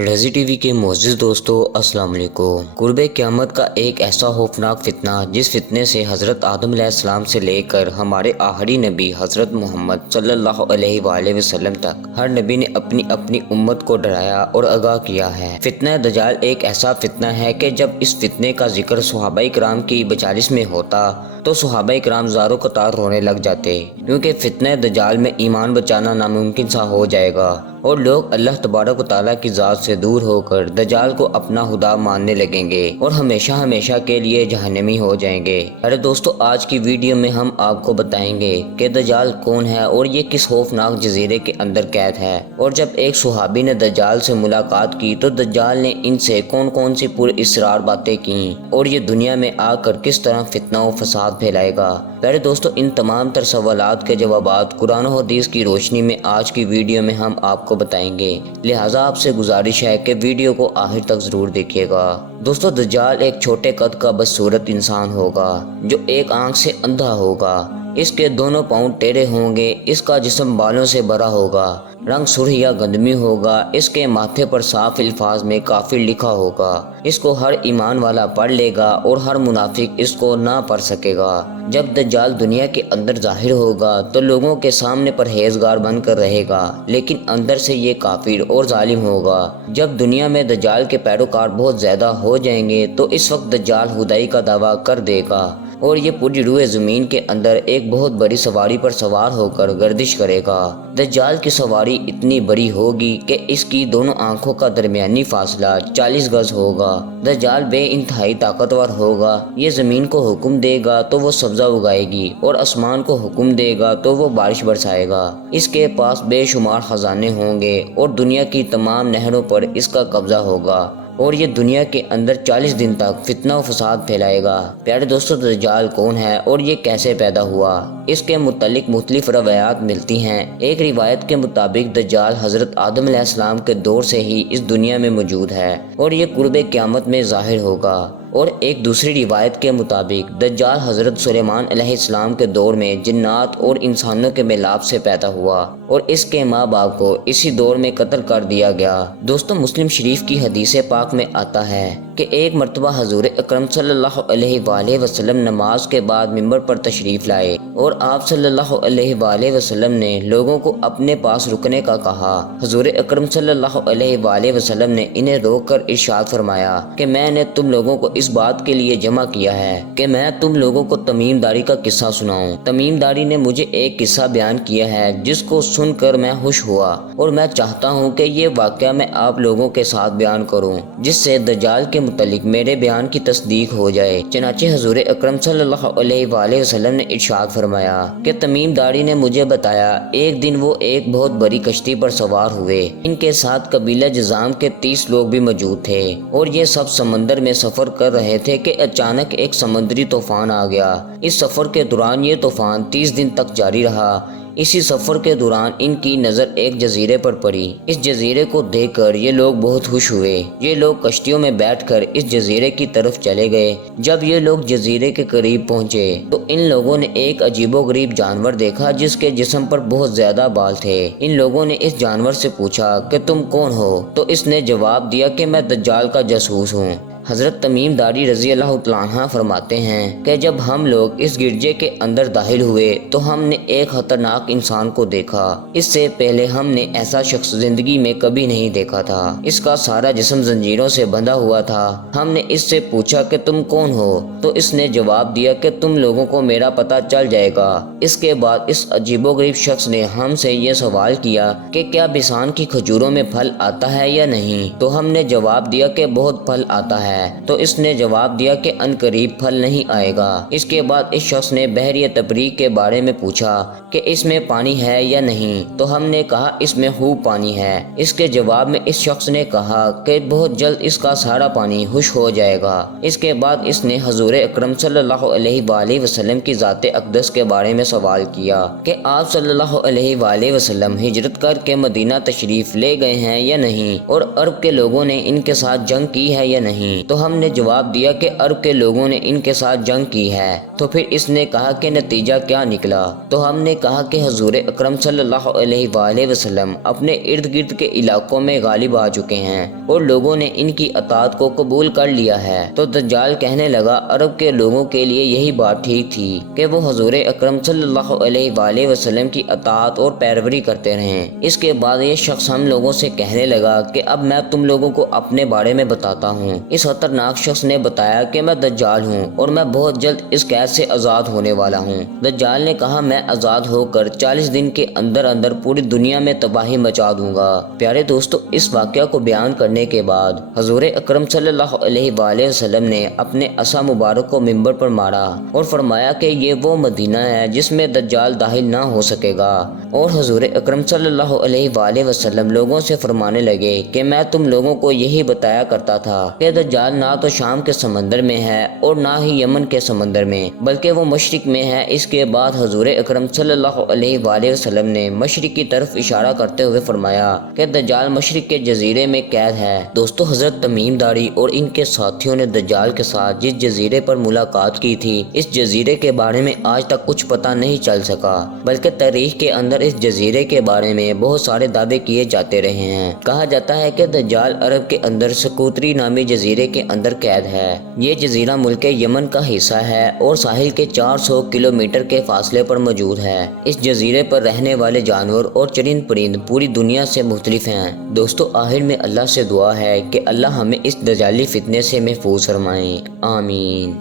رضی T V کے معزز دوستو السلام علیکم۔ قرب قیامت کا ایک ایسا خوفناک فتنہ جس فتنے سے حضرت آدم علیہ السلام سے لے کر ہمارے آخری نبی حضرت محمد صلی اللہ علیہ وآلہ وسلم تک ہر نبی نے اپنی اپنی امت کو ڈرایا اور آگاہ کیا ہے۔ فتنہ دجال ایک ایسا فتنہ ہے کہ جب اس فتنے کا ذکر صحابہ کرام کی مجالس میں ہوتا تو صحابہ کرام زاروں قطار رونے لگ جاتے، کیونکہ فتنہ دجال میں ایمان بچانا ناممکن سا ہو جائے گا اور لوگ اللہ تبارک و تعالیٰ کی ذات سے دور ہو کر دجال کو اپنا خدا ماننے لگیں گے اور ہمیشہ ہمیشہ کے لیے جہنمی ہو جائیں گے۔ ارے دوستو، آج کی ویڈیو میں ہم آپ کو بتائیں گے کہ دجال کون ہے اور یہ کس خوفناک جزیرے کے اندر قید ہے، اور جب ایک صحابی نے دجال سے ملاقات کی تو دجال نے ان سے کون کون سی پر اسرار باتیں کیں اور یہ دنیا میں آ کر کس طرح فتنہ و فساد پھیلائے گا۔ پیارے دوستو، ان تمام تر سوالات کے جوابات قرآن و حدیث کی روشنی میں آج کی ویڈیو میں ہم آپ کو بتائیں گے، لہٰذا آپ سے گزارش ہے کہ ویڈیو کو آخر تک ضرور دیکھیے گا۔ دوستو، دجال ایک چھوٹے قد کا بدصورت انسان ہوگا جو ایک آنکھ سے اندھا ہوگا، اس کے دونوں پاؤں ٹیڑھے ہوں گے، اس کا جسم بالوں سے بھرا ہوگا، رنگ سرخ یا گندمی ہوگا، اس کے ماتھے پر صاف الفاظ میں کافر لکھا ہوگا، اس کو ہر ایمان والا پڑھ لے گا اور ہر منافق اس کو نہ پڑھ سکے گا۔ جب دجال دنیا کے اندر ظاہر ہوگا تو لوگوں کے سامنے پرہیزگار بن کر رہے گا، لیکن اندر سے یہ کافر اور ظالم ہوگا۔ جب دنیا میں دجال کے پیروکار بہت زیادہ ہو جائیں گے تو اس وقت دجال خدائی کا دعویٰ کر دے گا اور یہ پوری روئے زمین کے اندر ایک بہت بڑی سواری پر سوار ہو کر گردش کرے گا۔ دجال کی سواری اتنی بڑی ہوگی کہ اس کی دونوں آنکھوں کا درمیانی فاصلہ 40 گز ہوگا۔ دجال بے انتہائی طاقتور ہوگا، یہ زمین کو حکم دے گا تو وہ سبزہ اگائے گی اور آسمان کو حکم دے گا تو وہ بارش برسائے گا۔ اس کے پاس بے شمار خزانے ہوں گے اور دنیا کی تمام نہروں پر اس کا قبضہ ہوگا اور یہ دنیا کے اندر 40 دن تک فتنہ و فساد پھیلائے گا۔ پیارے دوستو، دجال کون ہے اور یہ کیسے پیدا ہوا؟ اس کے متعلق مختلف روایات ملتی ہیں۔ ایک روایت کے مطابق دجال حضرت آدم علیہ السلام کے دور سے ہی اس دنیا میں موجود ہے اور یہ قرب قیامت میں ظاہر ہوگا، اور ایک دوسری روایت کے مطابق دجال حضرت سلیمان علیہ السلام کے دور میں جنات اور انسانوں کے میلاب سے پیدا ہوا اور اس کے ماں باپ کو اسی دور میں قتل کر دیا گیا۔ دوستو، مسلم شریف کی حدیث پاک میں آتا ہے کہ ایک مرتبہ حضور اکرم صلی اللہ علیہ وآلہ وسلم نماز کے بعد ممبر پر تشریف لائے اور آپ صلی اللہ علیہ وآلہ وسلم نے لوگوں کو اپنے پاس رکنے کا کہا۔ حضور اکرم صلی اللہ علیہ وآلہ وسلم نے انہیں روک کر ارشاد فرمایا کہ میں نے تم لوگوں کو اس بات کے لیے جمع کیا ہے کہ میں تم لوگوں کو تمیم داری کا قصہ سناؤں۔ تمیم داری نے مجھے ایک قصہ بیان کیا ہے جس کو سن کر میں خوش ہوا اور میں چاہتا ہوں کہ یہ واقعہ میں آپ لوگوں کے ساتھ بیان کروں جس سے دجال کے متعلق میرے بیان کی تصدیق ہو جائے۔ چنانچہ حضور اکرم صلی اللہ علیہ وآلہ وسلم نے ارشاد فرمایا کہ تمیم داری نے مجھے بتایا ایک دن وہ ایک بہت بڑی کشتی پر سوار ہوئے، ان کے ساتھ قبیلہ جذام کے 30 لوگ بھی موجود تھے اور یہ سب سمندر میں سفر کر رہے تھے کہ اچانک ایک سمندری طوفان آ گیا۔ اس سفر کے دوران یہ طوفان 30 دن تک جاری رہا۔ اسی سفر کے دوران ان کی نظر ایک جزیرے پر پڑی۔ اس جزیرے کو دیکھ کر یہ لوگ بہت خوش ہوئے۔ یہ لوگ کشتیوں میں بیٹھ کر اس جزیرے کی طرف چلے گئے۔ جب یہ لوگ جزیرے کے قریب پہنچے تو ان لوگوں نے ایک عجیب و غریب جانور دیکھا جس کے جسم پر بہت زیادہ بال تھے۔ ان لوگوں نے اس جانور سے پوچھا کہ تم کون ہو؟ تو اس نے جواب دیا کہ میں دجال کا جاسوس ہوں۔ حضرت تمیم داری رضی اللہ تعالیٰ عنہ فرماتے ہیں کہ جب ہم لوگ اس گرجے کے اندر داخل ہوئے تو ہم نے ایک خطرناک انسان کو دیکھا۔ اس سے پہلے ہم نے ایسا شخص زندگی میں کبھی نہیں دیکھا تھا۔ اس کا سارا جسم زنجیروں سے بندھا ہوا تھا۔ ہم نے اس سے پوچھا کہ تم کون ہو؟ تو اس نے جواب دیا کہ تم لوگوں کو میرا پتہ چل جائے گا۔ اس کے بعد اس عجیب و غریب شخص نے ہم سے یہ سوال کیا کہ کیا بسان کی کھجوروں میں پھل آتا ہے یا نہیں؟ تو ہم نے جواب دیا کہ بہت پھل آتا ہے۔ تو اس نے جواب دیا کہ ان قریب پھل نہیں آئے گا۔ اس کے بعد اس شخص نے بحر تبریک کے بارے میں پوچھا کہ اس میں پانی ہے یا نہیں؟ تو ہم نے کہا اس میں خوب پانی ہے۔ اس کے جواب میں اس شخص نے کہا کہ بہت جلد اس کا سارا پانی خشک ہو جائے گا۔ اس کے بعد اس نے حضور اکرم صلی اللہ علیہ وآلہ وسلم کی ذات اقدس کے بارے میں سوال کیا کہ آپ صلی اللہ علیہ وآلہ وسلم ہجرت کر کے مدینہ تشریف لے گئے ہیں یا نہیں، اور عرب کے لوگوں نے ان کے ساتھ جنگ کی ہے یا نہیں؟ تو ہم نے جواب دیا کہ عرب کے لوگوں نے ان کے ساتھ جنگ کی ہے۔ تو پھر اس نے کہا کہ نتیجہ کیا نکلا؟ تو ہم نے کہا کہ حضور اکرم صلی اللہ علیہ وآلہ وسلم اپنے ارد گرد کے علاقوں میں غالب آ چکے ہیں اور لوگوں نے ان کی اطاعت کو قبول کر لیا ہے۔ تو دجال کہنے لگا عرب کے لوگوں کے لیے یہی بات ٹھیک تھی کہ وہ حضور اکرم صلی اللہ علیہ وآلہ وسلم کی اطاعت اور پیروی کرتے رہیں۔ اس کے بعد یہ شخص ہم لوگوں سے کہنے لگا کہ اب میں تم لوگوں کو اپنے بارے میں بتاتا ہوں۔ اس خطرناک شخص نے بتایا کہ میں دجال ہوں اور میں بہت جلد اس قید سے آزاد ہونے والا ہوں۔ دجال نے کہا میں آزاد ہو کر 40 دن کے اندر اندر پوری دنیا میں تباہی مچا دوں گا۔ پیارے دوستو، اس واقعہ کو بیان کرنے کے بعد حضور اکرم صلی اللہ علیہ وآلہ وسلم نے اپنے عصا مبارک کو منبر پر مارا اور فرمایا کہ یہ وہ مدینہ ہے جس میں دجال داخل نہ ہو سکے گا۔ اور حضور اکرم صلی اللہ علیہ وآلہ وسلم لوگوں سے فرمانے لگے کہ میں تم لوگوں کو یہی بتایا کرتا تھا کہ دجال نہ تو شام کے سمندر میں ہے اور نہ ہی یمن کے سمندر میں، بلکہ وہ مشرق میں ہے۔ اس کے بعد حضور اکرم صلی اللہ علیہ وآلہ وسلم نے مشرق کی طرف اشارہ کرتے ہوئے فرمایا کہ دجال مشرق کے جزیرے میں قید ہے۔ دوستو، حضرت تمیم داری اور ان کے ساتھیوں نے دجال کے ساتھ جس جزیرے پر ملاقات کی تھی، اس جزیرے کے بارے میں آج تک کچھ پتہ نہیں چل سکا، بلکہ تاریخ کے اندر اس جزیرے کے بارے میں بہت سارے دعوے کیے جاتے رہے ہیں۔ کہا جاتا ہے کہ دجال عرب کے اندر سکوتری نامی جزیرے کے اندر قید ہے۔ یہ جزیرہ ملک یمن کا حصہ ہے اور ساحل کے 400 کلومیٹر کے فاصلے پر موجود ہے۔ اس جزیرے پر رہنے والے جانور اور چرند پرند پوری دنیا سے مختلف ہیں۔ دوستو، آخر میں اللہ سے دعا ہے کہ اللہ ہمیں اس دجالی فتنے سے محفوظ فرمائے۔ آمین۔